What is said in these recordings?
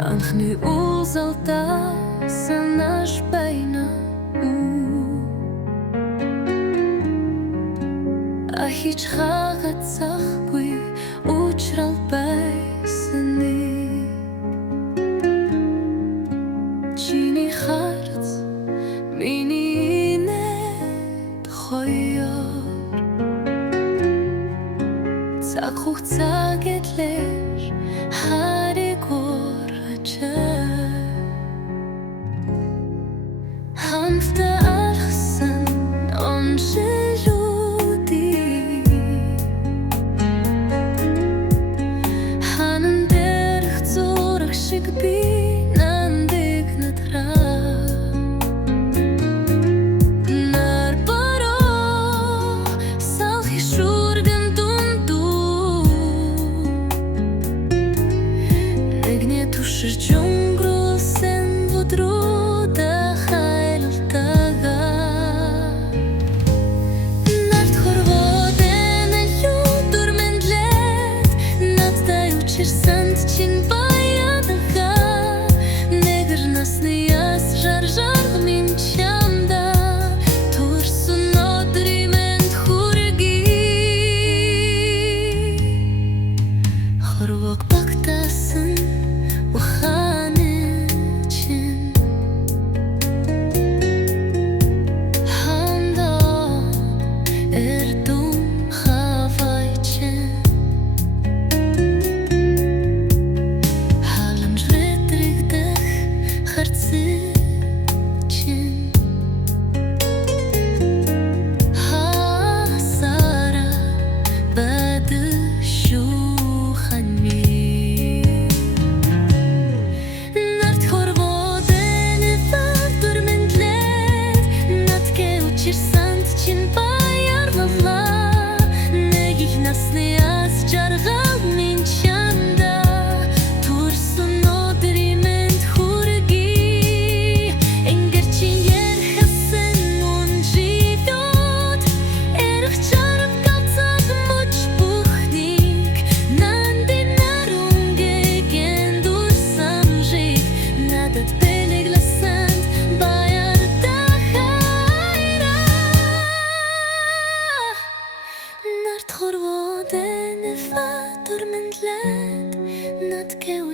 Анхны уулзалтаа санаж байна уу? Хийж хагацахгүй уучрал байсан чиний харц миний инээд хоёр цаг хугацаа гэтлэр хариг урачаа хамтдаа алхсан оншилүүдийг ханан дээрх зураг шиг би нандик натраа нар бароо салхи шүргэн дундуу нэгне туширч өнгөрүүлсэн өдрүүд санд чин баядага нэгэр насны яс жар жаргын чамда турсан одримент хүрги хорвог багтасан ухааны чин ханда эрдум хавай чин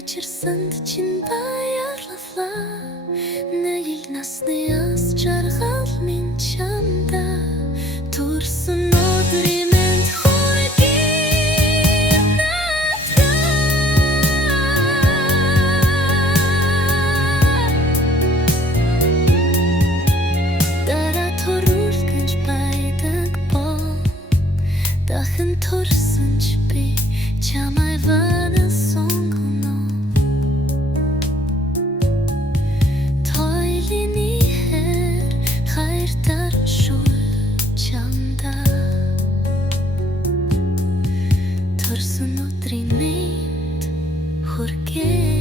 Учирсанд чин баярлалаа нэг насны яс жаргал минь чамда турсан одримент хүрги дараа төрүүлгэнж байдаг бол дахин турсан ч би чамай ванасан Torso nutrimento, porque